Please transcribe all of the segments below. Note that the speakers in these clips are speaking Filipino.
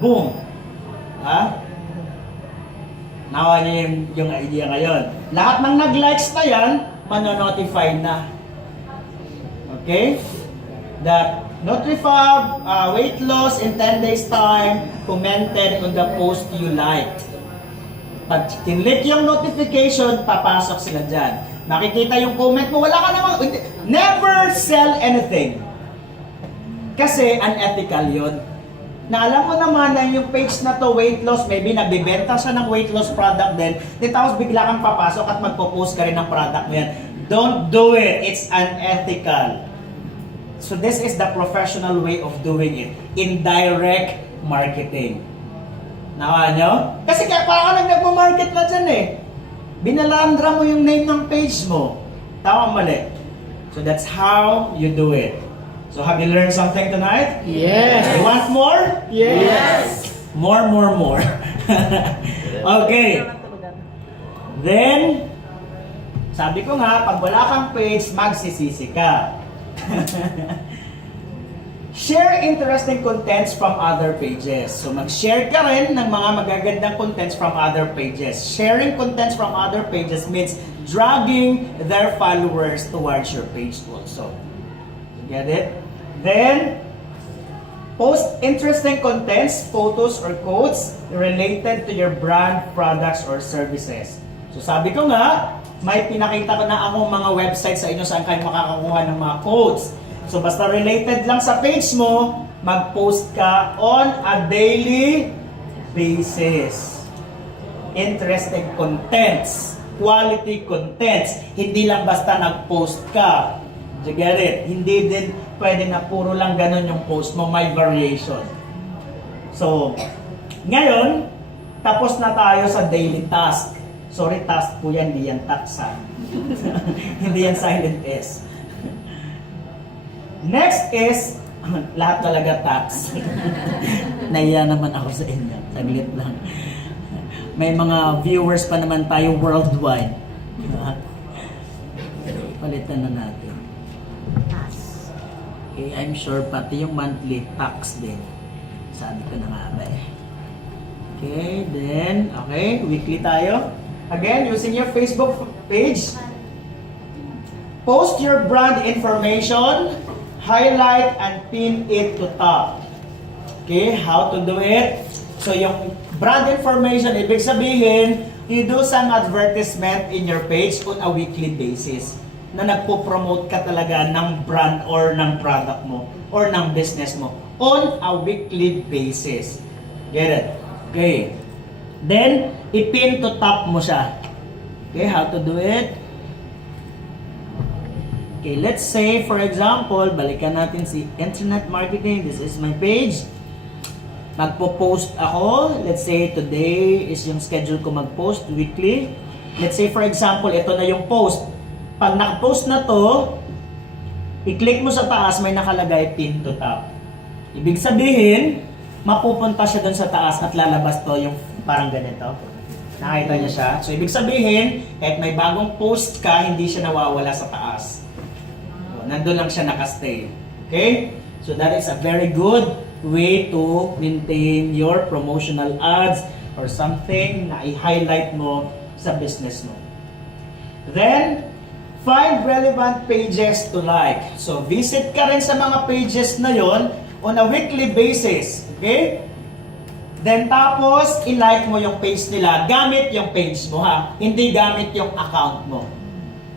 Boom! Ha? Nawa niyo yung idea ngayon. Lahat ng nag-likes na yan, manonotify na. Okay? That Nutrifab weight loss in 10 days time commented on the post you liked. Pag kinlik yung notification, papasok sila dyan. Nakikita yung comment mo, wala ka namang, never sell anything. Kasi unethical yun. Na alam mo naman na yung page na to, weight loss, maybe nagbibenta siya ng weight loss product din, tapos bigla kang papasok at magpo-post ka rin ng product mo yan. Don't do it. It's unethical. So this is the professional way of doing it. Indirect marketing. Nawa nyo? Kasi kaya parang nagmo-market na dyan eh. Binalandra mo yung name ng page mo. Tama mali. So that's how you do it. So have you learned something tonight? Yes. You want more? Yes. More. Okay. Then, sabi ko nga, pag wala kang page, magsisisi ka. Share interesting contents from other pages. So mag-share ka rin ng mga magagandang contents from other pages. Sharing contents from other pages means dragging their followers towards your page also. Get it? Then, post interesting contents, photos, or quotes related to your brand, products, or services. So sabi ko nga, may pinakita ko na akong mga website sa inyo saan kayo makakakuha ng mga quotes. So basta related lang sa page mo, mag-post ka on a daily basis. Interesting contents, quality contents. Hindi lang basta nag-post ka. You get it? Hindi din pwede na puro lang ganun yung post mo, may variation. So, ngayon, tapos na tayo sa daily task. Sorry, task po yan, hindi yan tax ha. Hindi yan silent S. Next is, lahat talaga tax. Naiya naman ako sa inyo. Saglit lang. May mga viewers pa naman tayo worldwide. Palitan na natin. Okay, I'm sure pati yung monthly tax din. Sabi ko na nga ba eh. Okay, then, okay, weekly tayo. Again, using your Facebook page. Post your brand information, highlight and pin it to top. Okay, how to do it? So yung brand information, ibig sabihin, you do some advertisement in your page on a weekly basis na nagpo-promote ka talaga ng brand or ng product mo or ng business mo on a weekly basis. Get it? Okay. Then, ipin to top mo siya. Okay, how to do it? Okay, let's say, for example, balikan natin si Internet Marketing. This is my page. Magpo-post ako. Let's say, today is yung schedule ko mag-post weekly. Let's say, for example, ito na yung post. Pag naka-post na to, i-click mo sa taas, may nakalagay pin to top. Ibig sabihin, mapupunta siya dun sa taas at lalabas to yung parang ganito. Nakita niya siya? So, ibig sabihin, kahit may bagong post ka, hindi siya nawawala sa taas. Nandun lang siya nakastay. Okay? So that is a very good way to maintain your promotional ads or something na i-highlight mo sa business mo. Then, find relevant pages to like. So visit ka rin sa mga pages na yon on a weekly basis. Okay? Then tapos, i-like mo yung page nila. Gamit yung page mo ha. Hindi gamit yung account mo.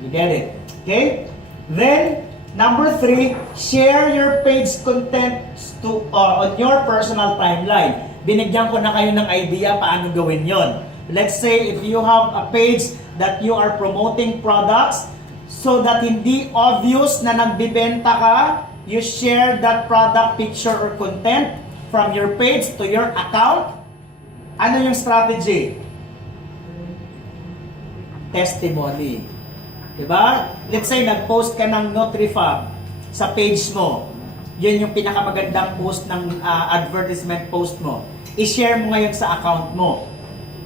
You get it? Okay? Then, number 3, share your page content to on your personal timeline. Binigyan ko na kayo ng idea paano gawin yon. Let's say if you have a page that you are promoting products so that hindi obvious na nagbibenta ka, you share that product picture or content from your page to your account. Ano yung strategy? Testimony. Diba? Let's say, nag-post ka ng Nutrifab sa page mo. Yun yung pinakamagandang post ng advertisement post mo. I-share mo ngayon sa account mo.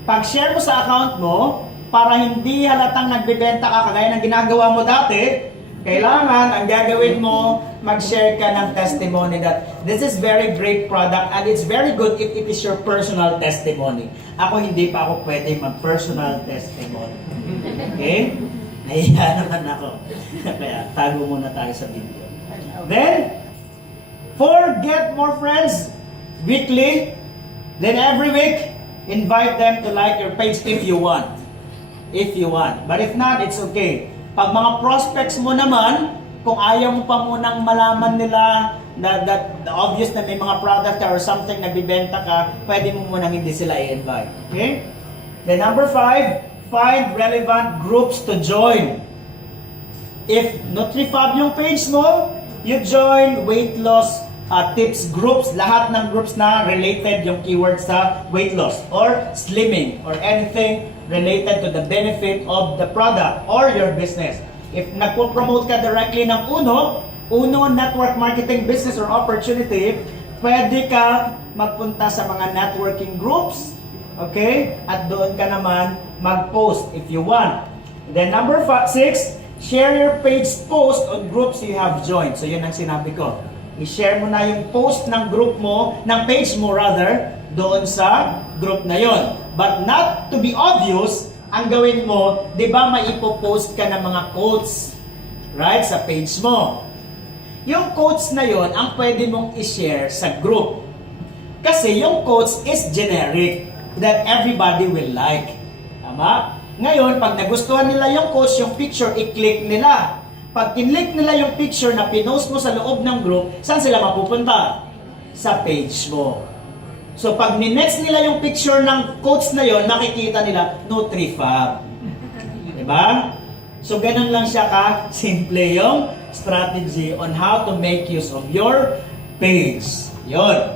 Pag-share mo sa account mo, para hindi halatang nagbebenta ka kagaya ng ginagawa mo dati, kailangan ang gagawin mo, mag-share ka ng testimony that this is very great product and it's very good if it is your personal testimony. Ako hindi pa ako pwede mag-personal testimony. Okay? Nahiya naman ako. Kaya tago muna tayo sa video. Then, get more friends weekly. Then every week, invite them to like your page if you want. If you want. But if not, it's okay. Pag mga prospects mo naman, kung ayaw mo pa munang malaman nila na that obvious na may mga product ka or something na bibenta ka, pwede mo munang hindi sila i-invite. Okay? Then number 5, find relevant groups to join. If NutriFab yung page mo, you join weight loss tips groups, lahat ng groups na related yung keywords sa weight loss or slimming or anything related to the benefit of the product or your business. If nagpo-promote ka directly ng Uno network marketing business or opportunity, pwede ka magpunta sa mga networking groups, okay? At doon ka naman mag-post if you want. Then number 6, share your page post on groups you have joined. So yun ang sinabi ko. I-share mo na yung post ng group mo, ng page mo rather, doon sa group na yon. But not to be obvious, ang gawin mo, di ba may ipopost ka ng mga quotes, right, sa page mo. Yung quotes na yon ang pwede mong i-share sa group. Kasi yung quotes is generic, that everybody will like. Tama? Ngayon, pag nagustuhan nila yung quotes, yung picture, i-click nila. Pag kinlik nila yung picture na pinost mo sa loob ng group, saan sila mapupunta? Sa page mo. So pag ni-next nila yung picture ng quotes na yon, makikita nila NutriFab. Diba? So ganun lang siya ka-simple yung strategy on how to make use of your page. Yon.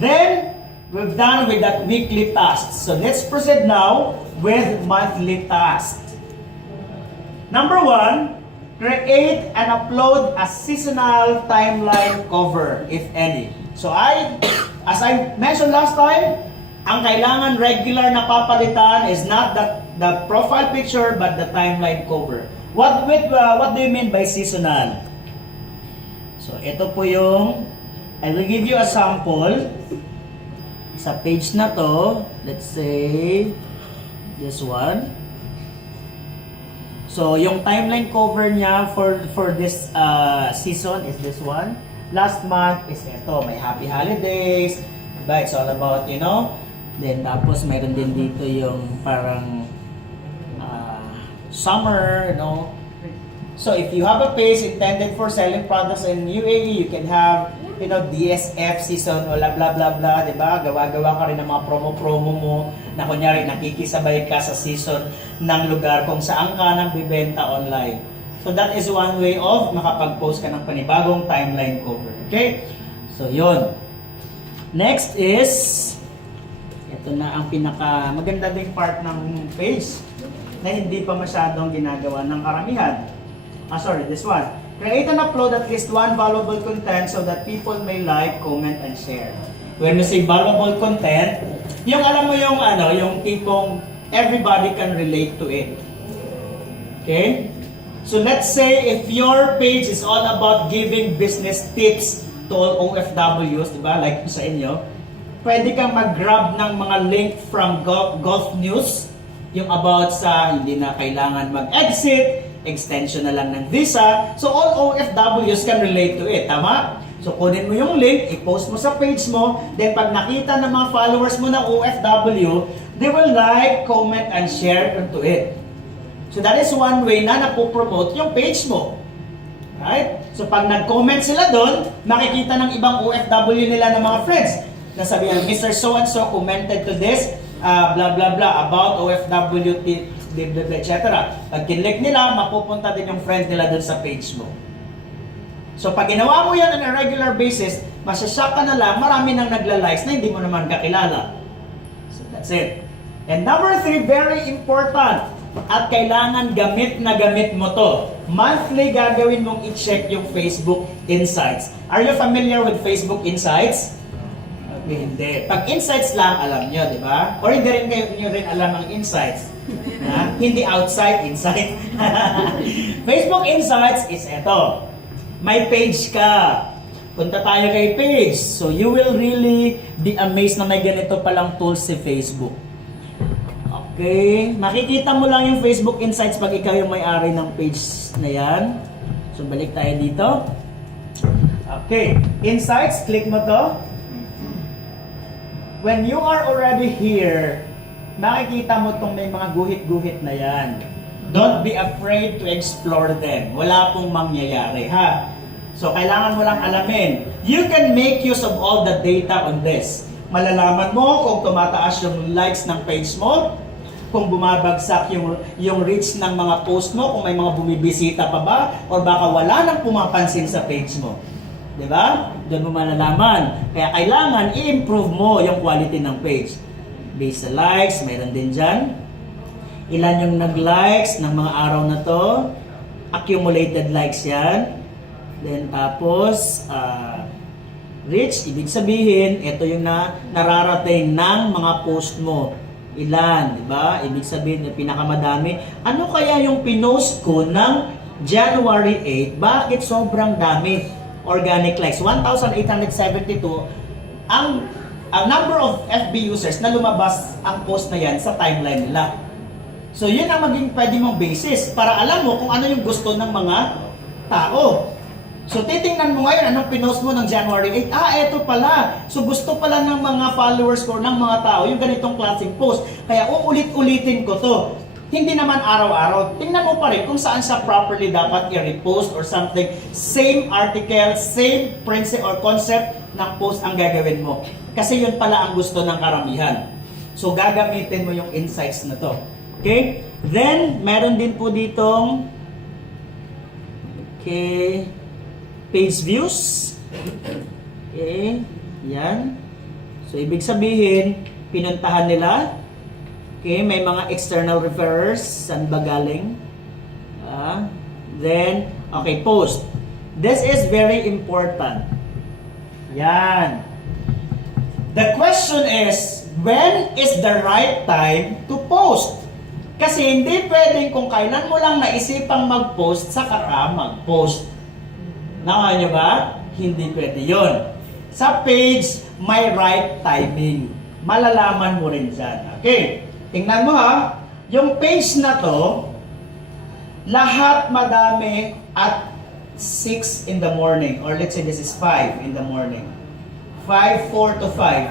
Then, we've done with that weekly tasks. So let's proceed now with monthly tasks. Number 1, create and upload a seasonal timeline cover, if any. So as I mentioned last time, ang kailangan regular na papalitan is not the profile picture but the timeline cover. What do you mean by seasonal? So ito po yung, I will give you a sample. Sa page na to, let's say this one. So yung timeline cover niya for this season is this one. Last month is ito, may happy holidays, diba? It's all about, then tapos mayroon din dito yung parang summer, So if you have a page intended for selling products in UAE, you can have, DSF season, blah blah blah blah, diba? Gawa-gawa ka rin ng mga promo-promo mo na kunyari nakikisabay ka sa season ng lugar kung saan ka nang bibenta online. So that is one way of makapag-post ka ng panibagong timeline cover. Okay? So yun. Next is, ito na ang pinaka maganda ding part ng page na hindi pa masyadong ginagawa ng karamihan. This one. Create and upload at least one valuable content so that people may like, comment, and share. When we say valuable content, yung alam mo yung tipong everybody can relate to it. Okay? So let's say if your page is all about giving business tips to all OFWs, diba? Like sa inyo, pwede kang mag-grab ng mga link from Gulf News, yung about sa hindi na kailangan mag-exit, extension na lang ng visa. So all OFWs can relate to it, tama? So kunin mo yung link, i-post mo sa page mo, then pag nakita ng mga followers mo na OFW, they will like, comment, and share into it. So that is one way na napopromote yung page mo. Right? So pag nag-comment sila doon, makikita ng ibang OFW nila ng mga friends. Nasabihan, Mr. So-and-so commented to this, blah blah blah, about OFW, etc. Pag kinlik nila, mapupunta din yung friend nila doon sa page mo. So pag ginawa mo yan on a regular basis, masashock ka na lang, marami nang nagla-likes na hindi mo naman kakilala. So that's it. And number 3, very important. At kailangan gamit na gamit mo to. Monthly gagawin mong i-check yung Facebook Insights. Are you familiar with Facebook Insights? Okay, hindi. Pag Insights lang, alam nyo, di ba? Or hindi rin nyo rin alam ang Insights. Hindi outside, inside. Facebook Insights is ito. May page ka. Punta tayo kay page. So you will really be amazed na may ganito palang tools si Facebook. Okay, makikita mo lang yung Facebook Insights pag ikaw yung may-ari ng page na yan. So balik tayo dito. Okay, Insights, click mo to. When you are already here, makikita mo tong may mga guhit-guhit na yan. Don't be afraid to explore them. Wala pong mangyayari, ha? So, kailangan mo lang alamin. You can make use of all the data on this. Malalaman mo kung tumataas yung likes ng page mo, kung bumabagsak yung reach ng mga post mo, kung may mga bumibisita pa ba, or baka wala nang pumapansin sa page mo. Diba? Doon mo malalaman. Kaya kailangan i-improve mo yung quality ng page. Based sa likes, mayroon din dyan. Ilan yung nag-likes ng mga araw na to. Accumulated likes yan. Then tapos, reach, ibig sabihin, ito yung nararating ng mga post mo. Ilan, di ba? Ibig sabihin, pinakamadami. Ano kaya yung pinost ko ng January 8? Bakit sobrang dami? Organic likes. 1,872. Ang number of FB users na lumabas ang post na yan sa timeline nila. So, yun ang maging pwede mong basis para alam mo kung ano yung gusto ng mga tao. So, titingnan mo ngayon anong pinost mo ng January 8. Eto pala. So, gusto pala ng mga followers ko, ng mga tao, yung ganitong klaseng post. Kaya, uulit-ulitin ko to. Hindi naman araw-araw. Tingnan mo pa rin kung saan siya properly dapat i-repost or something. Same article, same principle or concept ng post ang gagawin mo. Kasi yun pala ang gusto ng karamihan. So, gagamitin mo yung insights na to. Okay? Then, meron din po ditong page views. Okay? Yan. So, ibig sabihin, pinuntahan nila. Okay? May mga external referrers. Saan ba galing? Then, okay, post. This is very important. Yan. The question is, when is the right time to post? Kasi hindi pwedeng kung kailan mo lang naisipang mag-post, saka ka mag-post. Nakuha nyo ba? Hindi pwede yun. Sa page, may right timing. Malalaman mo rin dyan. Okay, tingnan mo ha. Yung page na to, lahat madami at 6 in the morning. Or let's say this is 5 in the morning. 5, 4 to 5.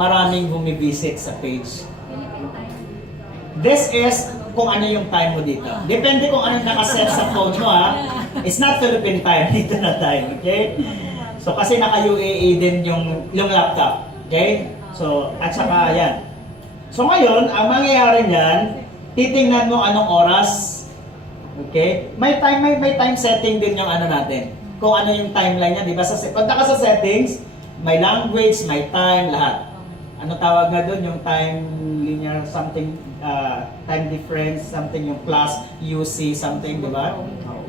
Maraming bumibisit sa page. This is kung ano yung time mo dito. Depende kung ano nakaset sa phone mo ha. It's not Philippine time. Dito na time. Okay? So kasi naka-UAE din yung laptop. Okay? So, at saka yan. So ngayon, ang mangyayari niyan, titingnan mo anong oras. Okay? May time setting din yung ano natin. Kung ano yung timeline niya, di ba? Pagka ka sa settings, may language, may time, lahat. Ano tawag nga doon? Yung time linear something, time difference, something yung plus, UC, something, di ba?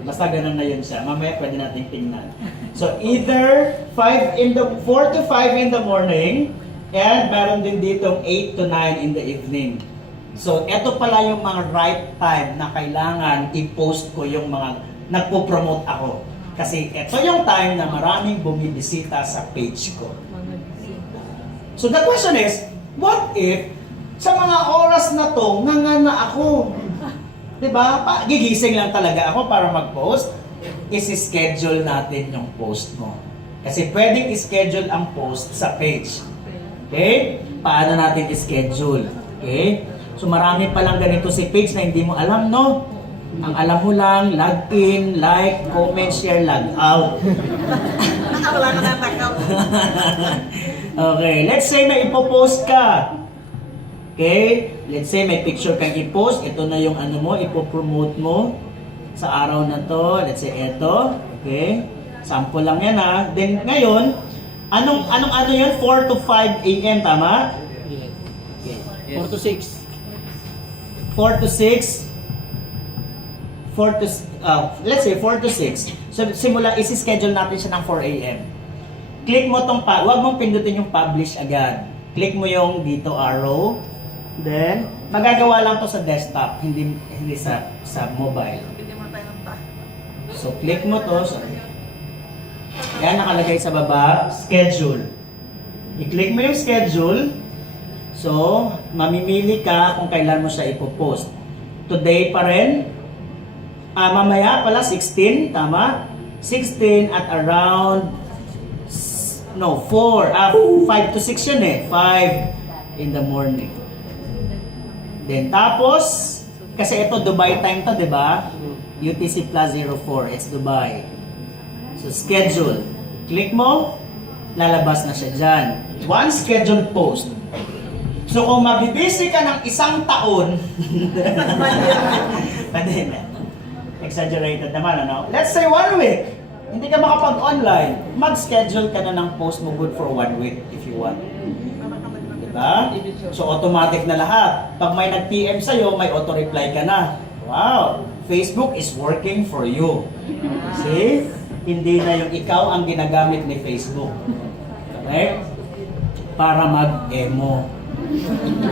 Basta ganun na yun siya. Mamaya pwede natin tingnan. So either 4 to 5 in the morning, and meron din ditong 8 to 9 in the evening. So eto pala yung mga right time na kailangan i-post ko yung mga nagpo-promote ako. Kasi eto yung time na maraming bumibisita sa page ko. So the question is, what if sa mga oras na to, nganga ako? Diba? Gigising lang talaga ako para mag-post. Isi-schedule natin yung post mo. Kasi pwedeng i-schedule ang post sa page. Okay? Paano natin i-schedule? Okay? So marami palang ganito si page na hindi mo alam, no? Ang alam mo lang, log in, like, comment, share, log out. Wala ka na takaw. Okay, let's say may ipopost ka. Okay? Let's say may picture kang i-post. Ito na yung ano mo, ipopromote mo sa araw na to. Let's say ito. Okay? Sample lang yan ha. Then ngayon, anong yun? 4 to 5 a.m. Tama? Yes. 4 to 6. 4 to 6. Let's say 4 to 6. So simula, isi-schedule natin siya ng 4 a.m. Click mo tong huwag mong pindutin yung publish agad. Click mo yung dito arrow. Then, magagawa lang to sa desktop, hindi sa mobile. So click mo to. Yan, nakalagay sa baba, schedule. I-click mo yung schedule. So, mamimili ka kung kailan mo siya ipopost. Today pa rin. Mamaya pala, 16, tama? 16 at around 5 to 6 yan eh. 5 in the morning. Then tapos, kasi ito Dubai time to, di ba? UTC plus 04, it's Dubai. So schedule. Click mo, lalabas na siya dyan. One scheduled post. So kung mabibisi ka ng isang taon, pwede na. Exaggerated naman, ano? Let's say 1 week. Hindi ka makapag-online. Mag-schedule ka na ng post mo good for 1 week if you want. Diba? So automatic na lahat. Pag may nag-PM sa'yo, may auto-reply ka na. Wow! Facebook is working for you. See? Hindi na yung ikaw ang ginagamit ni Facebook. Correct? Para mag-emo.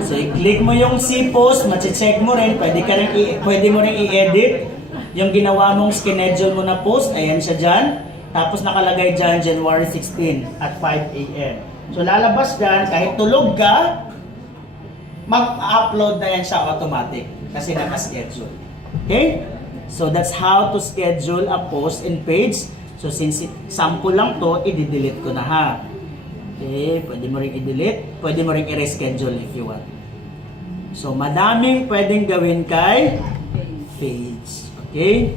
So i-click mo yung C-post, mache-check mo rin, pwede mo rin i-edit. Yung ginawa mong schedule mo na post, ayan siya dyan. Tapos nakalagay dyan, January 16 at 5 a.m. So lalabas dyan, kahit tulog ka, mag-upload na yan siya automatic. Kasi naka-schedule. Okay? So that's how to schedule a post in page. So since sample lang to, i-delete ko na ha. Okay? Pwede mo rin i-delete. Pwede mo rin i-reschedule if you want. So madaming pwedeng gawin kay page. Okay?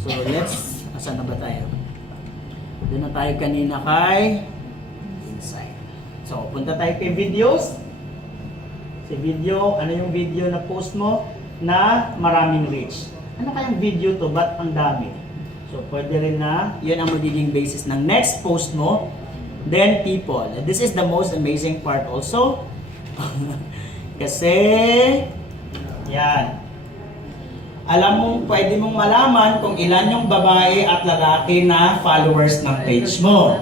So, asan na ba tayo? Doon na tayo kanina kay Insight. So, punta tayo kay videos. Si video, ano yung video na post mo na maraming reach? Ano kayang video to? Ba't ang dami? So, pwede rin na, yun ang magiging basis ng next post mo. Then, people. This is the most amazing part also. Kasi, yan. Alam mo, pwede mong malaman kung ilan yung babae at lalaki na followers ng page mo.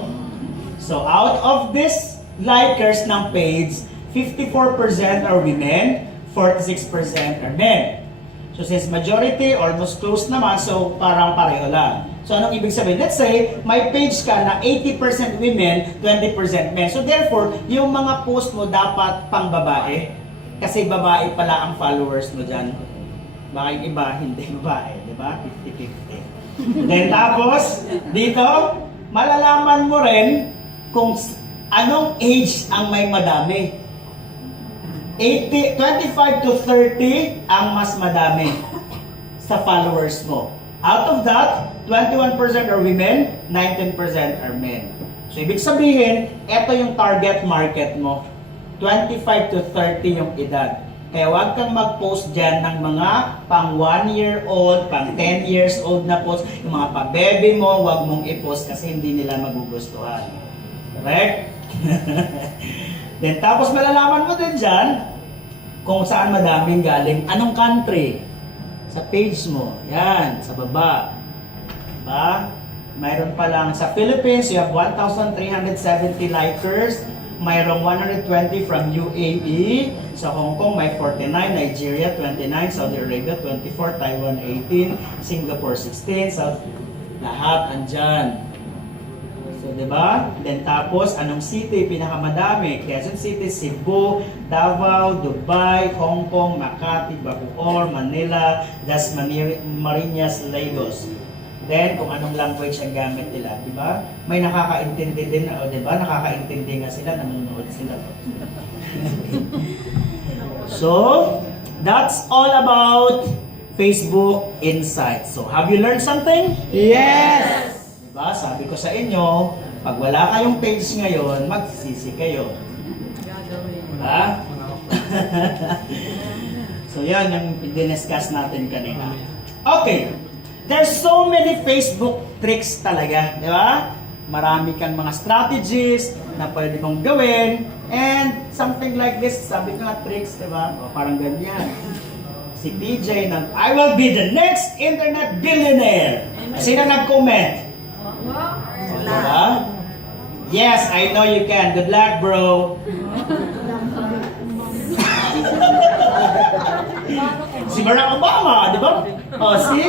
So, out of this likers ng page, 54% are women, 46% are men. So, since majority, almost close naman, so parang pareho lang. So, anong ibig sabihin? Let's say, may page ka na 80% women, 20% men. So, therefore, yung mga post mo dapat pang babae. Kasi babae pala ang followers mo dyan. Baka yung iba, hindi babae, di ba? 50-50. Then tapos, dito, malalaman mo rin kung anong age ang may madami. 25 to 30 ang mas madami sa followers mo. Out of that, 21% are women, 19% are men. So, ibig sabihin, ito yung target market mo. 25 to 30 yung edad. Kaya huwag kang mag-post dyan ng mga pang 1-year-old, pang 10 years old na post. Yung mga pa-baby mo, huwag mong i-post kasi hindi nila magugustuhan. Correct? Then tapos malalaman mo din dyan kung saan madaming galing. Anong country? Sa page mo. Yan, sa baba. Diba? Mayroon pa lang sa Philippines, you have 1,370 likers. Mayroong 120 from UAE. Sa Hong Kong, may 49. Nigeria, 29. Saudi Arabia, 24. Taiwan, 18. Singapore, 16. South, lahat andyan. So, diba? Then tapos, anong city pinakamadami? Quezon City, Cebu, Davao, Dubai, Hong Kong, Makati, Bacoor, Manila, Dasmariñas, Lagos. Then, kung anong language ang gamit nila, di ba? May nakakaintindi din, o di ba? Nakakaintindi nga sila, nanonood sila. So, that's all about Facebook Insights. So, have you learned something? Yes! Di ba? Sabi ko sa inyo, pag wala kayong page ngayon, magsisi kayo. Diba? So, yan yung diniscuss natin kanina. Okay. There's so many Facebook tricks talaga, di ba? Marami kang mga strategies na pwede mong gawin. And something like this, sabi ko nga tricks, di ba? O, parang ganyan. Si PJ ng, I will be the next internet billionaire. Sino nag-comment? Diba? Yes, I know you can. Good luck, bro. Si Barack Obama, di ba? Oh, see?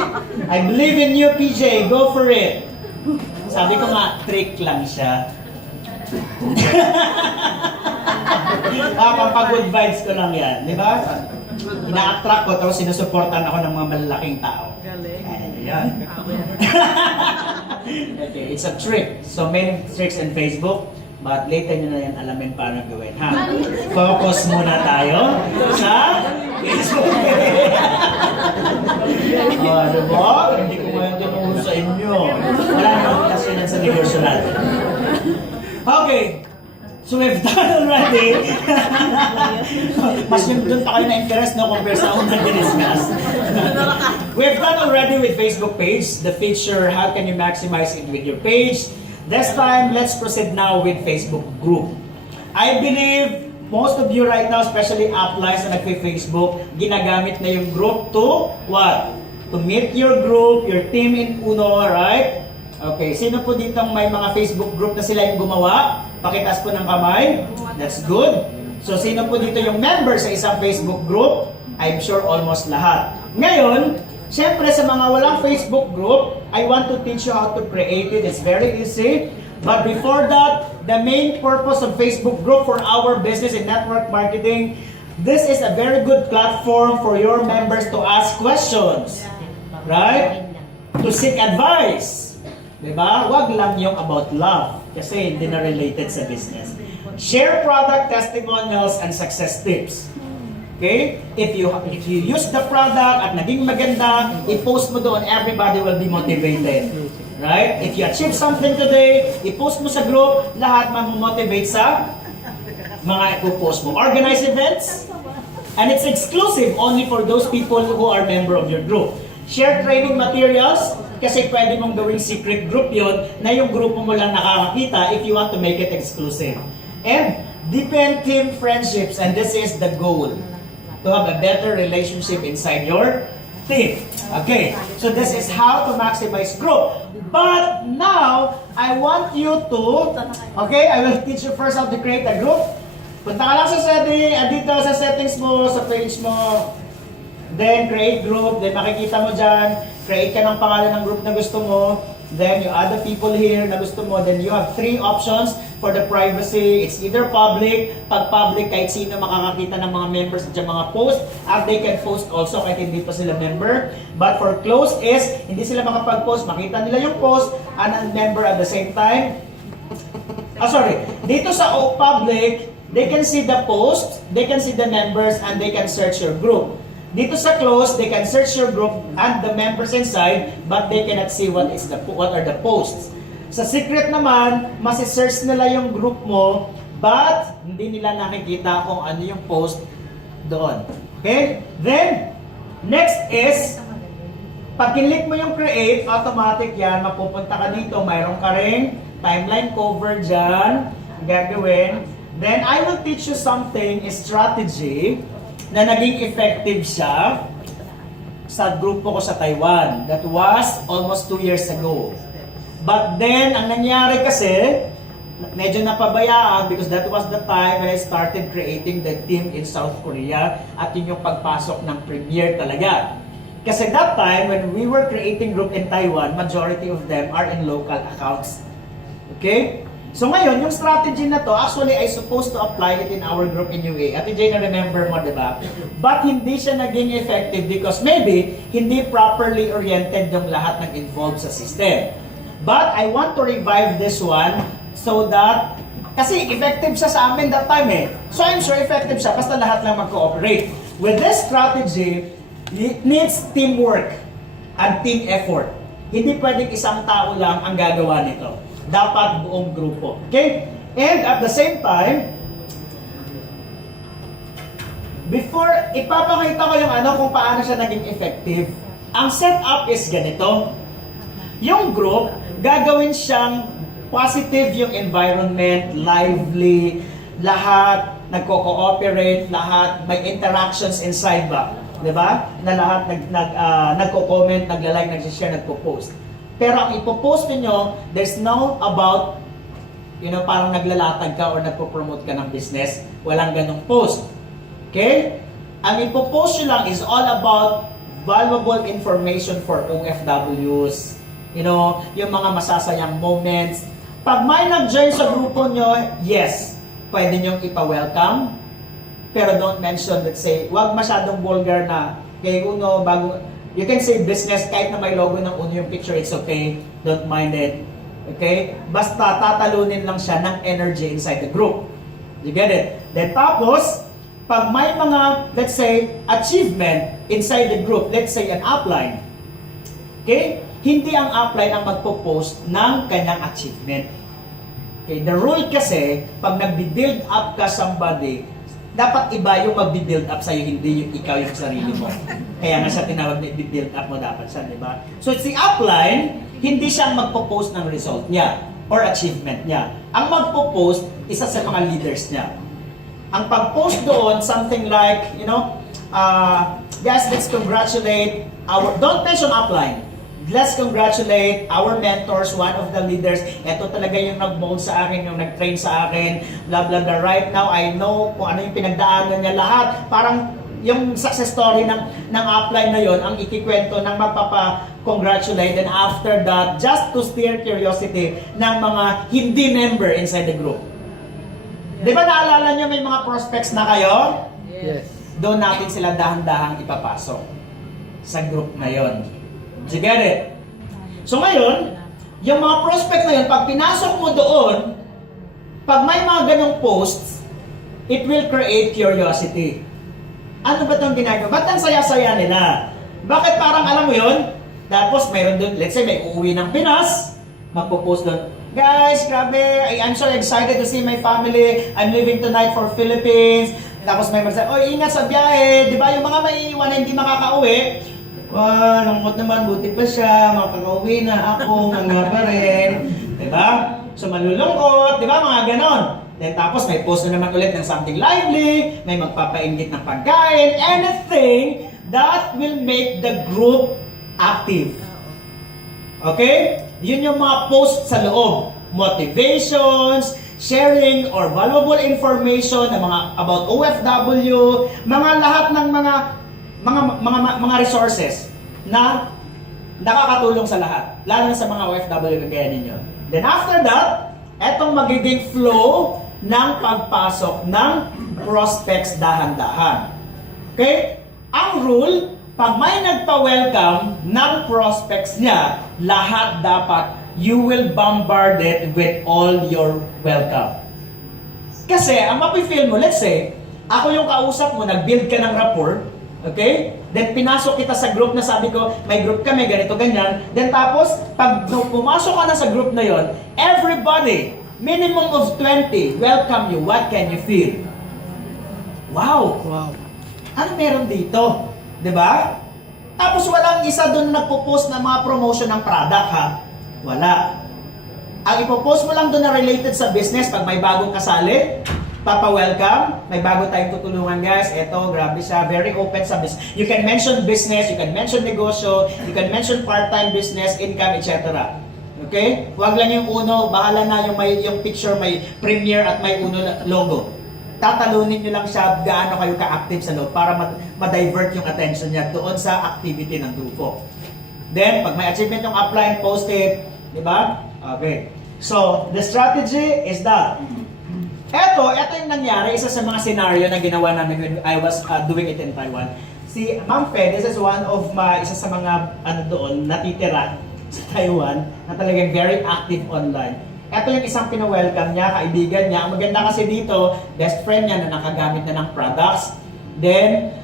I believe in you, PJ. Go for it. Sabi ko nga, trick lang siya. Pampag-good vibes ko lang yan, di ba? Ina-attract ko, tapos sinusuportan ako ng mga malalaking tao. Galing. Ayan. Okay, it's a trick. So many tricks in Facebook, but later nyo na yan alamin paano gawin, ha? Focus muna tayo sa Facebook. Diba? Hindi ko ngayon tinuro sa inyo. Wala naman kasi yan sa negosyo natin. Okay. So we've done already. Mas yung doon pa kayo na interest, no, compare sa unang diniscuss. We've done already with Facebook page, the feature, how can you maximize it with your page. This time, let's proceed now with Facebook group. I believe most of you right now, especially uplines na nagpe-Facebook, ginagamit na yung group to what? To meet your group, your team in Uno, right? Okay, sino po dito may mga Facebook group na sila yung gumawa? Pakitaas po ng kamay. That's good. So, sino po dito yung member sa isang Facebook group? I'm sure almost lahat. Ngayon, syempre sa mga walang Facebook group, I want to teach you how to create it. It's very easy. But before that, the main purpose of Facebook group for our business in network marketing, this is a very good platform for your members to ask questions. Right? To seek advice. Diba? Wag lang yung about love kasi hindi na related sa business. Share product testimonials and success tips. Okay? If you use the product at naging maganda, i-post mo doon, everybody will be motivated. Right? If you achieve something today, i-post mo sa group, lahat mag-motivate sa mga i-post mo. Organize events, and it's exclusive only for those people who are member of your group. Share training materials, kasi pwede mong gawing secret group yon na yung grupo mo lang nakakakita if you want to make it exclusive. And deepen team friendships, and this is the goal. To have a better relationship inside your team. Okay, so this is how to maximize group. But now, I want you to, okay, I will teach you first how to create a group. Punta ka lang sa setting, dito sa settings mo, sa page mo. Then, create group. Then, makikita mo dyan. Create ka ng pangalan ng group na gusto mo. Then, you add the people here na gusto mo. Then, you have 3 options for the privacy. It's either public. Pag public, kahit sino makakakita ng mga members at mga post. Or they can post also kahit hindi pa sila member. But for close is, hindi sila makapag-post. Makita nila yung post and member at the same time. Dito sa public, they can see the post, they can see the members, and they can search your group. Dito sa close, they can search your group and the members inside, but they cannot see what are the posts. Sa secret naman, masi-search nila yung group mo, but hindi nila nakikita kung ano yung post doon. Okay? Then, next is, pag kinlik mo yung create, automatic yan, mapupunta ka dito, mayroon ka ring timeline cover dyan, gagawin. Then, I will teach you something, a strategy, na naging effective siya sa grupo ko sa Taiwan. That was almost 2 years ago. But then, ang nangyari kasi, medyo napabayaan because that was the time when I started creating the team in South Korea at yun yung pagpasok ng premiere talaga. Kasi that time, when we were creating group in Taiwan, majority of them are in local accounts. Okay? So ngayon, yung strategy na to, actually, I supposed to apply it in our group in UA. Ate Jay, na-remember mo, di ba? But hindi siya naging effective because maybe hindi properly oriented yung lahat ng involved sa system. But I want to revive this one so that, kasi effective siya sa amin that time eh. So I'm sure effective siya, basta lahat lang mag-cooperate. With this strategy, it needs teamwork and team effort. Hindi pwedeng isang tao lang ang gagawa nito. Dapat buong grupo. Okay? And at the same time, before ipapakita ko yung kung paano siya naging effective, ang setup is ganito. Yung group, gagawin siyang positive yung environment, lively, lahat nagko-cooperate, lahat may interactions inside ba? 'Di ba? Na lahat nagko-comment, nagla-like, nag-share, nagpo-post. Pero ang ipopost niyo, there's no about, parang naglalatag ka or nagpo-promote ka ng business. Walang ganong post. Okay? Ang ipopost nyo lang is all about valuable information for OFWs, You know, yung mga masasayang moments. Pag may nag-join sa grupo nyo, yes, pwede nyong ipa-welcome. Pero don't mention, let's say, wag masyadong vulgar na kay Uno, bago, you can say business kahit na may logo ng Uno yung picture, it's okay. Don't mind it. Okay? Basta tatalunin lang siya ng energy inside the group. You get it? Then tapos, pag may mga, let's say, achievement inside the group, let's say an upline, okay? Hindi ang upline ang magpo-post ng kanyang achievement. Okay, the rule kasi, pag nag-build up ka somebody, dapat iba yung mag-build up sa'yo, hindi yung ikaw yung sarili mo. Kaya nga siya tinawag na i-build up mo dapat siya, di ba? So, si upline, hindi siya magpo-post ng result niya or achievement niya. Ang magpo-post, isa sa mga leaders niya. Ang pag-post doon, something like, you know, guys, let's congratulate our, don't mention upline. Let's congratulate our mentors, one of the leaders. Ito talaga yung nag-mold sa akin, yung nag-train sa akin, blah, blah, blah. Right now, I know kung ano yung pinagdaanan niya lahat. Parang yung success story ng upline na yon ang ikikwento ng magpapa-congratulate. And after that, just to stir curiosity ng mga hindi member inside the group. Di ba naalala nyo may mga prospects na kayo? Yes. Doon natin sila dahan-dahang ipapasok sa group na yon. Did you get it? So ngayon, yung mga prospect na yun, pag pinasok mo doon, pag may mga ganong posts, it will create curiosity. Ano ba itong ginagawa? Ba't ang saya-saya nila? Bakit parang alam mo yun? Tapos mayroon doon, let's say may uuwi ng Pinas, magpo-post doon, guys, grabe, I'm so excited to see my family. I'm leaving tonight for Philippines. Tapos may magsabi, oy, ingat sa biyahe. Di ba yung mga may iwan na hindi makakauwi? Wow, lungkot naman, buti pa siya, makakauwi na ako, nga pa rin. Diba? So malulungkot, diba? Mga ganon. Then tapos may post na naman ulit ng something lively, may magpapainggit ng pagkain, anything that will make the group active. Okay? Yun yung mga post sa loob. Motivations, sharing or valuable information na mga about OFW, mga lahat ng mga resources na nakakatulong sa lahat, lalo na sa mga OFW kagaya ninyo. Then after that, etong magiging flow ng pagpasok ng prospects dahan-dahan. Okay? Ang rule, pag may nagpa-welcome ng prospects niya, lahat dapat you will bombard it with all your welcome. Kasi ang mapifeel mo, let's say, ako yung kausap mo, nag-build ka ng rapport, okay? Then pinasok kita sa group na sabi ko, may group kami, ganito, ganyan. Then tapos, pag pumasok ka na sa group na yon, everybody, minimum of 20, welcome you. What can you feel? Wow! Wow. Ano meron dito? 'Di ba? Tapos walang isa doon na nagpo-post ng mga promotion ng product, ha? Wala. Ang ipopost mo lang doon na related sa business, pag may bagong kasali, papa-welcome, may bago tayong tutulungan, guys. Ito, grabe siya, very open sa business. You can mention business, you can mention negosyo, you can mention part-time business, income, etc. Okay? Huwag lang yung Uno, bahala na yung picture, may Premier at may Uno logo. Tatalunin nyo lang siya gaano kayo ka-active sa loob para ma-divert yung attention niya doon sa activity ng grupo. Then, pag may achievement yung upline, post it. Di ba? Okay. So, the strategy is that. Ito yung nangyari, isa sa mga scenario na ginawa namin when I was doing it in Taiwan. Si Ma'am Fe, this is one of isa sa mga doon, natitira sa Taiwan, na talagang very active online. Ito yung isang pina-welcome niya, kaibigan niya. Ang maganda kasi dito, best friend niya na nakagamit na ng products. Then,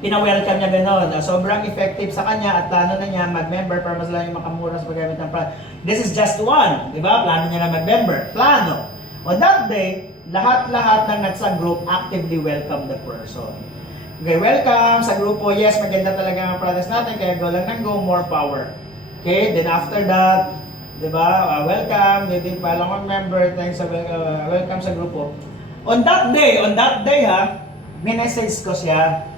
pina-welcome niya gano'n. Sobrang effective sa kanya at plano na niya mag-member para mas lang yung makamura sa paggamit ng product. This is just one, di ba? Plano niya na mag-member. Plano. On that day, lahat-lahat ng nasa group actively welcome the person. Okay, welcome sa grupo. Yes, maganda talaga ang products natin, kaya go lang ng go, more power. Okay, then after that, diba? Welcome, hindi pa lang mag-member, thanks sa welcome sa grupo. On that day ha, minessage ko siya.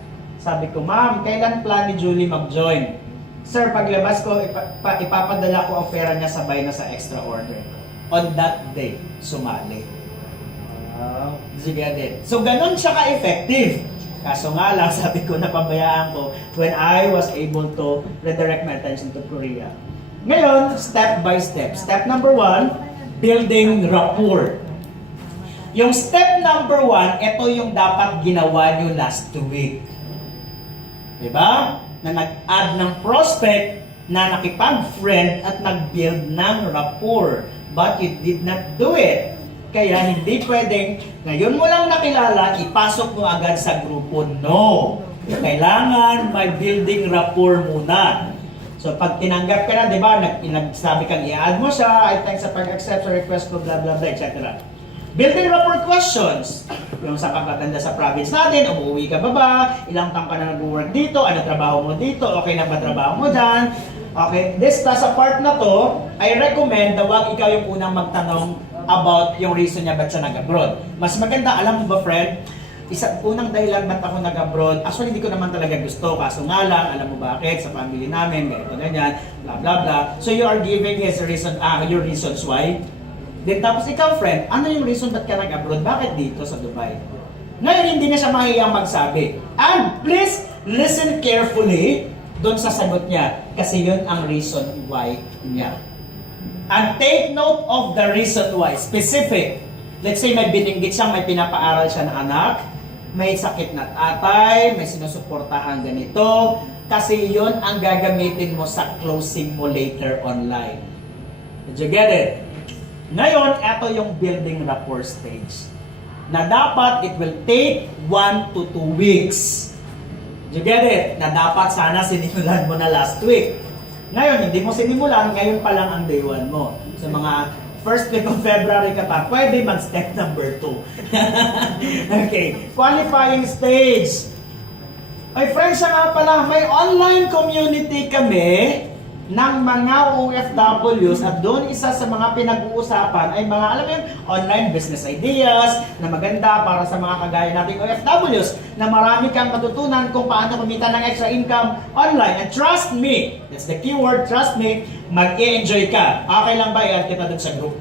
Sabi ko, ma'am, kailan plan ni Julie mag-join? Sir, paglabas ko, ipapadala ko ang pera niya sabay na sa extra order. On that day, sumali. Wow. So ganun siya ka-effective. Kaso nga lang, sabi ko, napabayaan ko when I was able to redirect my attention to Korea. Ngayon, step by step. Step number 1, building rapport. Yung step number 1, ito yung dapat ginawa nyo last week. Diba? Na nag-add ng prospect, na nakipag-friend at nag-build ng rapport. But you did not do it. Kaya hindi pwedeng, ngayon mo lang nakilala, ipasok mo agad sa grupo. No! Kailangan may building rapport muna. So pag tinanggap ka na, di ba, nagsabi kang i-add mo siya, I thanks sa pag-accept sa request ko, blah blah blah, etc. Building rapport questions. Yung sa kapatanda sa province natin, umuwi ka ba ba? Ilang taon ka na nag-work dito? Ano trabaho mo dito? Okay na ba trabaho mo dyan? Okay, sa part na to, I recommend na wag ikaw yung unang magtanong about yung reason niya ba't siya nag-abroad. Mas maganda, alam mo ba friend, unang dahilan ba't ako nag-abroad, actually hindi ko naman talaga gusto, kaso nga lang, alam mo bakit, sa family namin, ganito ganyan, blah blah blah. So you are giving his reason, your reasons why. Then tapos ikaw friend, ano yung reason ba't ka nag-abroad? Bakit dito sa Dubai? Ngayon hindi na siya mahihiyang magsabi. And please listen carefully doon sa sagot niya, kasi yun ang reason why niya. And take note of the reason why. Specific. Let's say may binanggit siya, may pinapaaral siya na anak, may sakit na tatay, may sinusuportahan ganito, kasi yun ang gagamitin mo sa closing mo later online. Did you get it? Ngayon, ito yung building rapport stage. Na dapat it will take 1 to 2 weeks. Did you get it? Na dapat sana sinimulan mo na last week. Ngayon, hindi mo sinimulan, ngayon pa lang ang day 1 mo. Sa mga first week of February ka pa, pwede mag-step number 2. Okay, qualifying stage. Ay friends, siya nga pala, may online community kami ng mga OFWs at doon isa sa mga pinag-uusapan ay mga, alam mo yun, online business ideas na maganda para sa mga kagaya nating OFWs na marami kang matutunan kung paano kumita ng extra income online. And trust me, that's the keyword, trust me, mag-e-enjoy ka. Okay lang ba i-add kita doon sa group?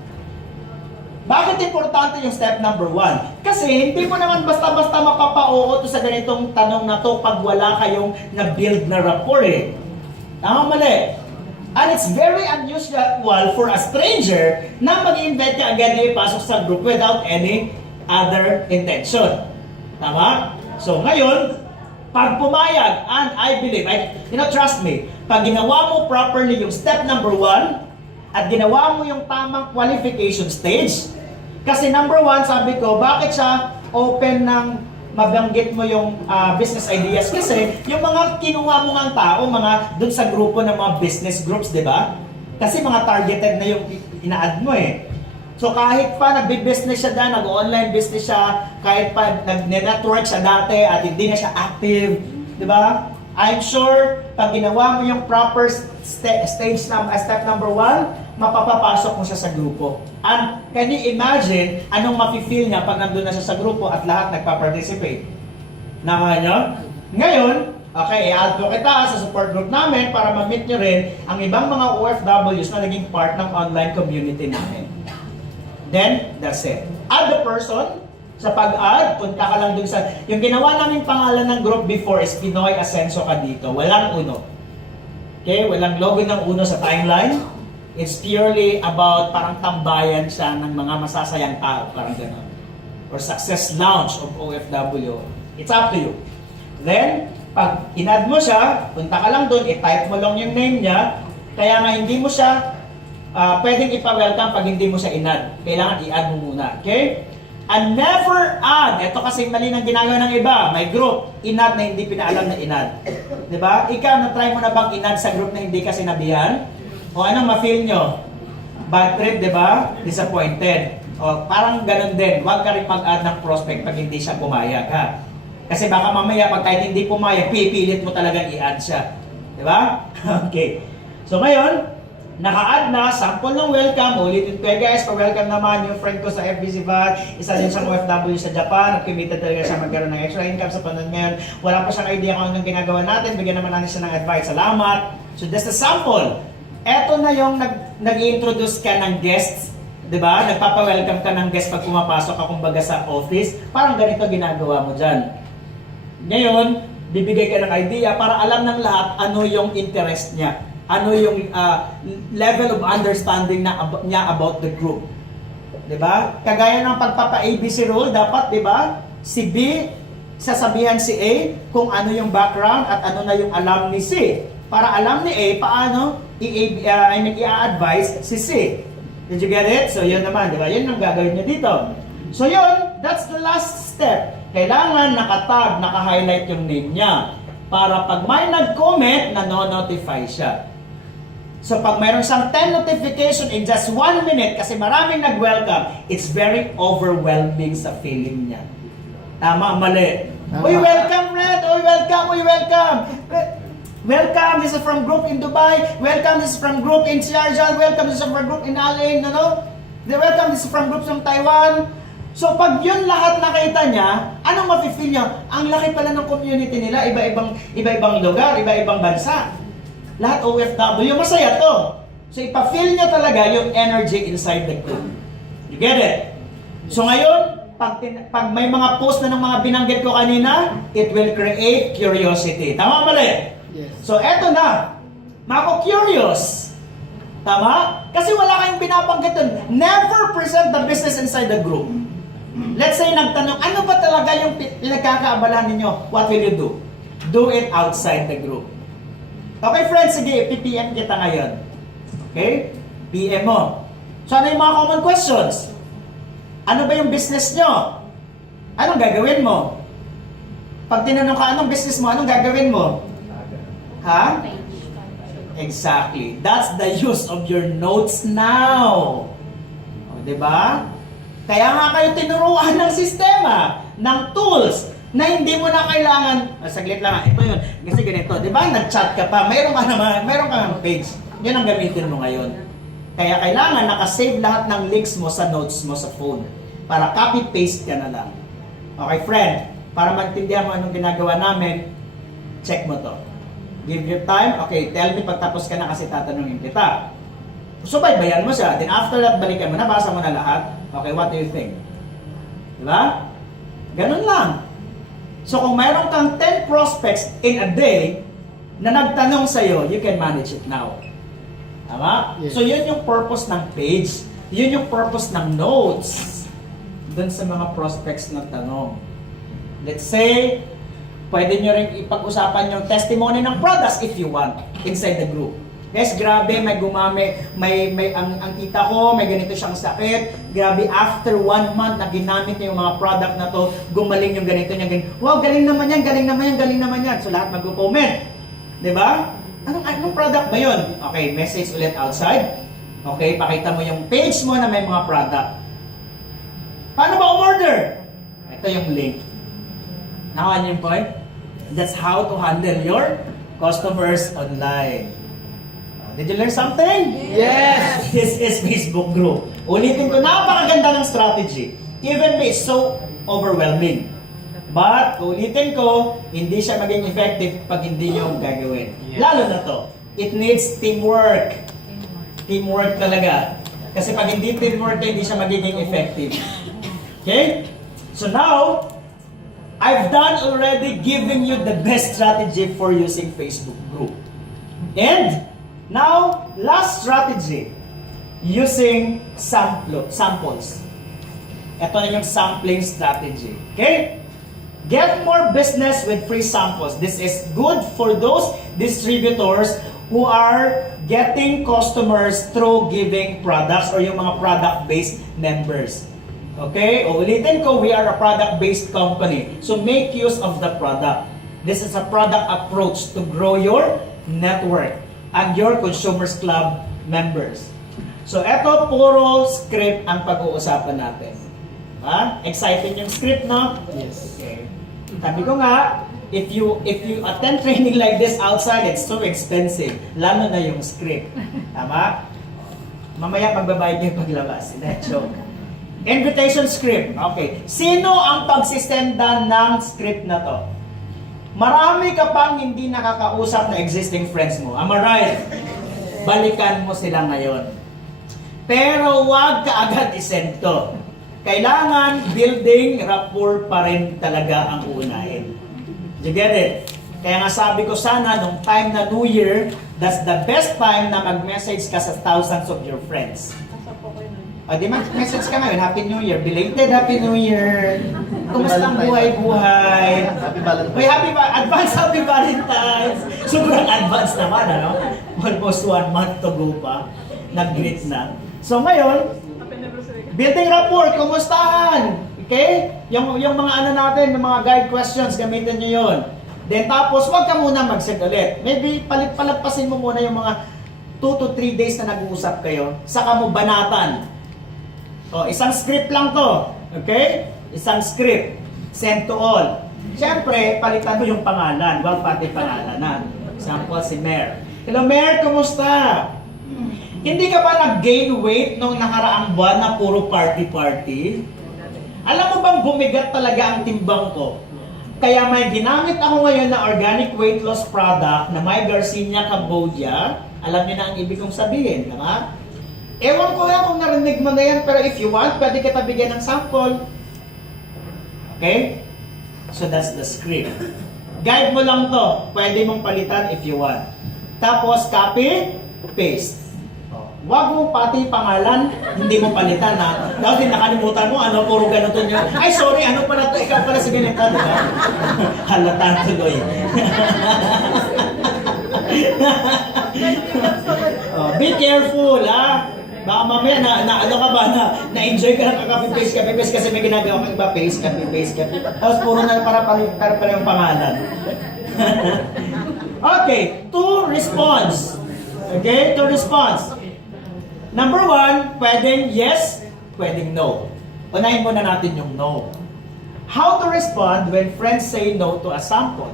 Bakit importante yung step number 1? Kasi hindi mo naman basta-basta mapapa-oo sa ganitong tanong na to pag wala kayong na-build na rapport eh. Tama mali. And it's very unusual for a stranger na mag-invite ka agad na ipasok sa group without any other intention. Tama? So ngayon, pag pumayag, and I believe, trust me, pag ginawa mo properly yung step number 1, at ginawa mo yung tamang qualification stage, kasi number 1, sabi ko, bakit siya open ng mabanggit mo yung business ideas? Kasi yung mga kinuha mo ng tao, mga dun sa grupo ng mga business groups, di ba? Kasi mga targeted na yung ina-add mo eh. So kahit pa nagbi-business siya dyan, nag-online business siya, kahit pa nag-network siya dati at hindi na siya active, di ba? I'm sure, pag ginawa mo yung proper stage step number 1, mapapapasok mo siya sa grupo. And can you imagine anong mafe-feel niya pag nandun na siya sa grupo at lahat nagpa-participate? Naman nyo? Ngayon, okay, i-add ko kita sa support group namin para ma-meet nyo rin ang ibang mga OFWs na naging part ng online community namin. Then, that's it. Add the person. Sa pag-add, punta ka lang dun sa... Yung ginawa naming pangalan ng group before is Pinoy Ascenso ka dito. Walang uno. Okay? Walang logo ng uno sa timeline. It's purely about parang tambayan siya ng mga masasayang tao. Parang gano'n. Or success launch of OFW. It's up to you. Then, pag in-add mo siya, punta ka lang dun, i-type mo lang yung name niya. Kaya nga hindi mo siya pwedeng ipa-welcome pag hindi mo siya in-add. Kailangan i-add mo muna. Okay? And never add. Ito kasi mali ng ginagawa ng iba. May group, in-add na hindi pinaalam na in-add. Diba? Ikaw, na-try mo na bang in-add sa group na hindi ka sinabihan? O anong ma-feel nyo? Bad trip, diba? Disappointed. O parang ganun din. Huwag ka rin mag-add ng prospect pag hindi siya pumayag, ha? Kasi baka mamaya, pag kahit hindi pumayag, pipilit mo talagang i-add siya. Diba? Okay. So ngayon, naka-add na, sample ng welcome. Ulitin ko guys, pa-welcome naman yung friend ko sa FBC VAT. Isa din siyang OFW sa Japan. Nag-committed talaga siya magkaroon ng extra income sa panahon ngayon. Wala pa siyang idea kung anong ginagawa natin. Bigyan naman natin siya ng advice. Salamat. So that's the sample. Eto na yung nag-introduce ka ng guests. Diba? Nagpapa-welcome ka ng guest pag pumapasok ka kumbaga sa office. Parang ganito ginagawa mo dyan. Ngayon, bibigay ka ng idea para alam ng lahat ano yung interest niya. Ano yung level of understanding niya about the group. Diba? Kagaya ng pagpapa-ABC rule, dapat, diba? Si B, sasabihan si A kung ano yung background at ano na yung alam ni C. Para alam ni A, paano i-advise si C. Did you get it? So, yun naman, diba? Yun ang gagawin niyo dito. So, yun, that's the last step. Kailangan nakatag, naka-highlight yung name niya. Para pag may nag-comment, nano-notify siya. So pag mayroon siyang 10 notification in just 1 minute kasi maraming nag-welcome, it's very overwhelming sa feeling niya. Tama, mali. Tama. Uy, welcome, Red! Uy, welcome! Uy, welcome! Welcome, this is from group in Dubai. Welcome, this is from group in Sharjah. Welcome, this is from group in Alin. Ano? Welcome, this is from group from Taiwan. So pag yun lahat nakita niya, anong mafe-feel niya? Ang laki pala ng community nila, iba-ibang lugar, iba-ibang bansa. Lahat OFW, masaya to. So ipa-feel niya talaga yung energy inside the group. You get it? So ngayon, pag may mga post na ng mga binanggit ko kanina, it will create curiosity. Tama mali? Yes. So eto na, mako-curious. Tama? Kasi wala kayong pinapanggit dun. Never present the business inside the group. Let's say nagtanong, ano ba talaga yung pinagkakaabalahan ninyo? What will you do? Do it outside the group. Okay friends, sige, PPM kita ngayon. Okay? PM mo. So ano yung mga common questions? Ano ba yung business nyo? Anong gagawin mo? Pag tinanong ka, anong business mo? Anong gagawin mo? Ha? Exactly. That's the use of your notes now. O, diba? Kaya nga kayo tinuruan ng sistema, ng tools, na hindi mo na kailangan, saglit lang, ito yun, kasi ganito, di ba, nag-chat ka pa, mayroon kang page, yun ang gamitin mo ngayon. Kaya kailangan nakasave lahat ng links mo sa notes mo sa phone, para copy-paste ka na lang. Okay, friend, para magtindihan mo anong ginagawa namin, check mo to. Give your time, okay, tell me pagtapos ka na kasi tatanungin kita. So, baybayan mo siya, then after that, balikan mo na, basa mo na lahat, okay, what do you think? Diba? Ganun lang. So kung mayroon kang 10 prospects in a day na nagtanong sa'yo, you can manage it now. Tama? Yes. So yun yung purpose ng page. Yun yung purpose ng notes dun sa mga prospects na tanong. Let's say, pwede nyo rin ipag-usapan yung testimony ng products if you want inside the group. Guys, grabe, may ang kita ko, may ganito siyang sakit. Grabe, after 1 month na ginamit niya yung mga product na to, gumaling yung ganito niya, ganito. Wow, galing naman yan, galing naman yan, galing naman yan. So lahat mag-comment. Diba? Anong product ba yun? Okay, message ulit outside. Okay, pakita mo yung page mo na may mga product. Paano ba umorder? Ito yung link. Nakuha niyo yung point? That's how to handle your customers online. Did you learn something? Yes! This is Facebook group. Ulitin ko, napakaganda ng strategy. Even me, it's so overwhelming. But, ulitin ko, hindi siya maging effective pag hindi yung gagawin. Yes. Lalo na to, it needs teamwork. Teamwork talaga. Kasi pag hindi teamwork, hindi siya magiging effective. Okay? So now, I've done already giving you the best strategy for using Facebook group. And, now, last strategy, using samples. Ito na yung sampling strategy. Okay? Get more business with free samples. This is good for those distributors who are getting customers through giving products or yung mga product-based members. Okay? Ulitin ko, we are a product-based company. So make use of the product. This is a product approach to grow your network and your Consumers Club members. So, eto, puro script ang pag-uusapan natin. Ha? Exciting yung script, no? Yes. Okay. Sabi ko nga, if you attend training like this outside, it's so expensive. Lalo na yung script. Tama? Mamaya magbabayad yung paglabas. Hindi, joke. Invitation script. Okay. Sino ang pagsisenda ng script na to? Marami ka pang hindi nakakausap na existing friends mo. Am I right? Balikan mo sila ngayon. Pero wag ka agad isend to. Kailangan building rapport pa rin talaga ang uunahin. You get it? Kaya nga sabi ko sana, nung time na New Year, that's the best time na mag-message ka sa thousands of your friends. O, di message ka ngayon, Happy New Year. Belated Happy New Year. Kumusta ang buhay-buhay? Happy Valentine's. Uy, advance Happy Valentine's. Sobrang advance naman, ano? Almost 1 month to go pa. Nag-greet na. So ngayon, building rapport, kumustahan? Okay? Yung mga ano natin, yung mga guide questions, gamitin nyo yun. Then tapos, huwag ka muna mag-send ulit. Maybe palagpasin mo muna yung mga 2 to 3 days na nag-uusap kayo. Saka mo banatan. O, isang script lang to. Okay? Isang script. Send to all. Siyempre, palitan mo yung pangalan. Huwag pati pangalanan. Example, si Mer. Hello, Mer, kumusta? Hindi ka ba nag-gain weight nung nakaraang buwan na puro party-party? Alam mo bang bumigat talaga ang timbang ko? Kaya may ginamit ako ngayon na organic weight loss product na may Garcinia Cambodia. Alam niyo na ang ibig kong sabihin, diba? Ewan ko lang kung narinig mo na yan, pero if you want, pwede kita bigyan ng sample. Okay? So that's the script. Guide mo lang to. Pwede mong palitan if you want. Tapos, copy, paste. Wag mo pati pangalan, hindi mo palitan ha. Tapos nakalimutan mo, ano, puro ganito nyo. Ay, sorry, ano pala to? Ikaw pala si ganito, di ba? Halata tuloy. Oh, be careful, ha? Baka mamaya ano ka ba, na-enjoy ka ng copy-paste kasi may ginagawa kang iba, paste, copy-paste. Tapos puro na para yung pangalan. Okay, to response. Okay, to response. Number 1, pwedeng yes, pwedeng no. Unahin muna natin yung no. How to respond when friends say no to a sample?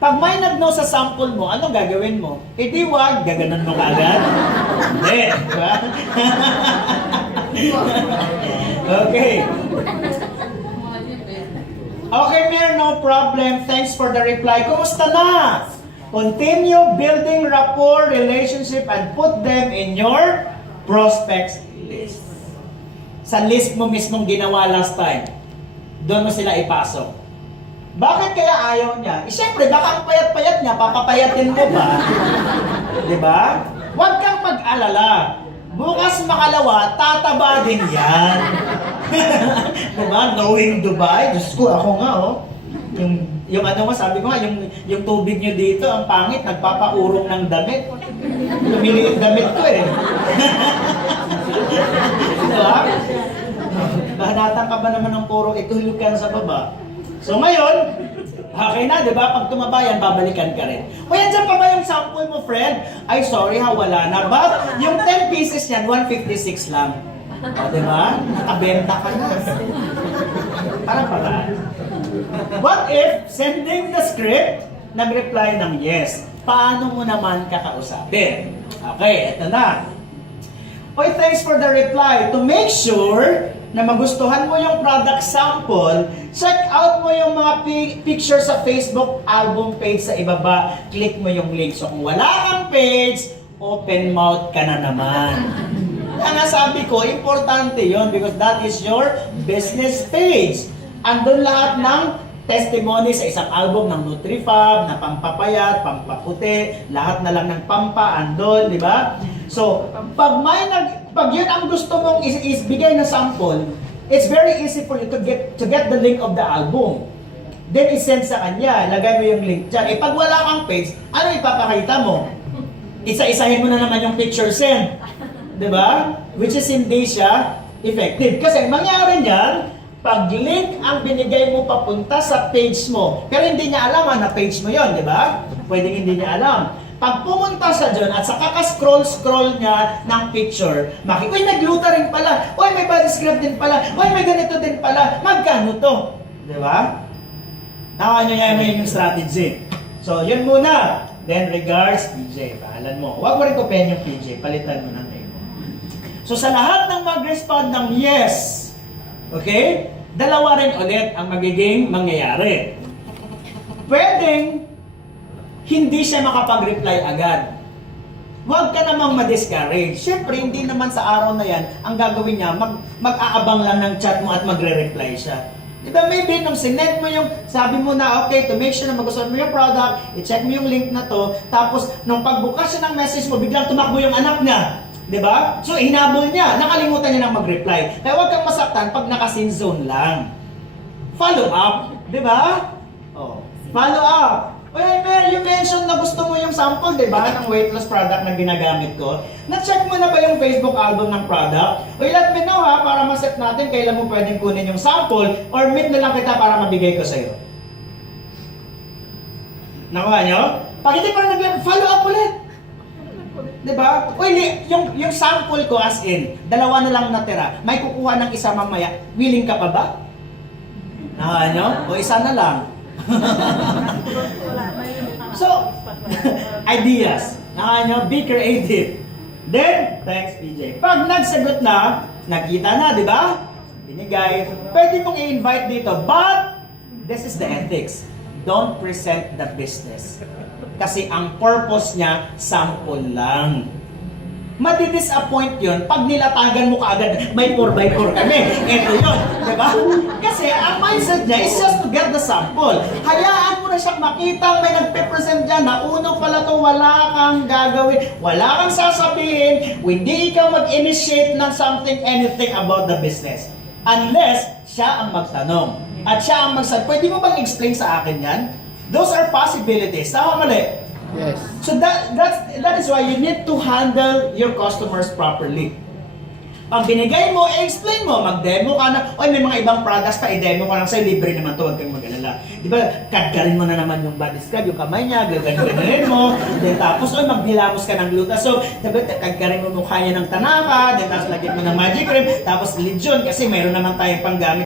Pag may nag-no sa sample mo, anong gagawin mo? Eh di wag, gaganon mo kaagad. Hindi, di ba? Okay. Okay, Mer, no problem. Thanks for the reply. Kumusta na? Continue building rapport, relationship, and put them in your prospects list. Sa list mo mismong ginawa last time, doon mo sila ipasok. Bakit kaya ayaw niya? Eh, syempre, baka ang payat-payat niya, papapayatin mo ba? Diba? Huwag kang mag-alala. Bukas makalawa, tataba din yan. Diba? Knowing Dubai, Diyos ko, ako nga, oh. Yung ano mo, sabi ko nga, yung tubig nyo dito, ang pangit, nagpapaurong ng damit. Lumiliit damit ko eh. Diba? Bahanatan ka ba naman ng puro itulog ka na sa baba? So ngayon, okay na, di ba? Pag tumabayan, babalikan ka rin. O yan dyan pa ba yung sample mo, friend? Ay, sorry ha, wala na. But yung 10 pieces niyan, 156 lang. O, di ba? Nakabenta ka na. Parang paraan. What if sending the script, nag-reply ng yes? Paano mo naman kakausapin? Okay, eto na. Oy, thanks for the reply. To make sure na magustuhan mo yung product sample, check out mo yung mga picture sa Facebook album page sa ibaba. Click mo yung link. So kung wala kang page, open mouth ka na naman. Kaya sabi ko, importante yon because that is your business page. Andun lahat ng testimony sa isang album ng Nutrifab, na pampapayat, pampaputi, lahat na lang ng pampa, andun, di ba? So, pag yun ang gusto mong isbigay na sample, it's very easy for you to get the link of the album. Then, isend sa kanya, lagay mo yung link dyan. Eh, pag wala kang page, ano ipapakita mo? Isa-isahin mo na naman yung picture send. Di ba? Which is hindi siya effective. Kasi mangyari niyan, pag link ang binigay mo papunta sa page mo, pero hindi niya alam na page mo yon, di ba? Pwedeng hindi niya alam. Pag pumunta siya dyan at sa kaka-scroll niya ng picture, uy, may gluta rin pala, uy, may body scrub din pala, uy, may ganito din pala, magkano to? Di ba? Nakuha nyo yan yung strategy. So, yun muna. Then, regards, PJ. Pahalan mo. Huwag mo rin kopyahin yung PJ. Palitan mo ng name. So, sa lahat ng mag-respond ng yes, okay? Dalawa rin ulit ang magiging mangyayari. Pwedeng hindi siya makapag-reply agad. Huwag ka namang ma-discourage. Siyempre, hindi naman sa araw na yan, ang gagawin niya, mag-aabang lang ng chat mo at magre-reply siya. Di ba maybe nung sinend mo yung, sabi mo na okay, to make sure na magustuhan mo yung product, i-check mo yung link na to, tapos nung pagbukas siya ng message mo, biglang tumakbo yung anak niya. Di ba? So hinabol niya, nakalimutan niya nang mag-reply. Kaya huwag kang masaktan pag naka-sin zone lang. Follow up, di ba? Oh, follow up. Well, you mentioned na gusto mo yung sample, di ba, ng weight loss product na ginagamit ko. Na-check mo na ba yung Facebook album ng product? O let me know ha, para ma-set natin kailan mo pwedeng kunin yung sample or meet na lang kita para mabigay ko sa'yo. Nakuha nyo? Pag hindi pa rin follow up ulit. Di ba? Uy, yung sample ko as in, dalawa na lang natira. May kukuha ng isa mamaya. Willing ka pa ba? Nakuha nyo? O isa na lang. So, ideas. Be creative. Then, thanks PJ. Pag nagsagot na, nakita na, di ba? Binigay. Pwede mong i-invite dito. But, this is the ethics. Don't present the business. Kasi ang purpose niya, sample lang. Madi-disappoint yun pag nilatagan mo kaagad, may 4x4 kami. Ito yun, di ba? Kasi ang mindset niya is just to get the sample. Hayaan mo na siyang makita, may nagpe-present dyan na uno pala to, wala kang gagawin, wala kang sasabihin, hindi ikaw mag-initiate ng something, anything about the business. Unless siya ang magtanong. At siya ang magsabi, pwede mo bang explain sa akin yan? Those are possibilities. Tama mali? Yes. So that is why you need to handle your customers properly. Pag binigay mo, explain mo, mag-demo ka na, oy may mga ibang products pa, i-demo ka lang sa'yo, libre naman to, huwag kang mag-alala. Di ba, kadgarin mo na naman yung body scrub, yung kamay niya, gaganin mo, then tapos, oy maghilamos ka ng glutasol, diba, kadgarin mo mukha niya ng tanaka, then tapos lagyan mo ng magic cream, tapos legion, kasi mayroon naman tayong panggamit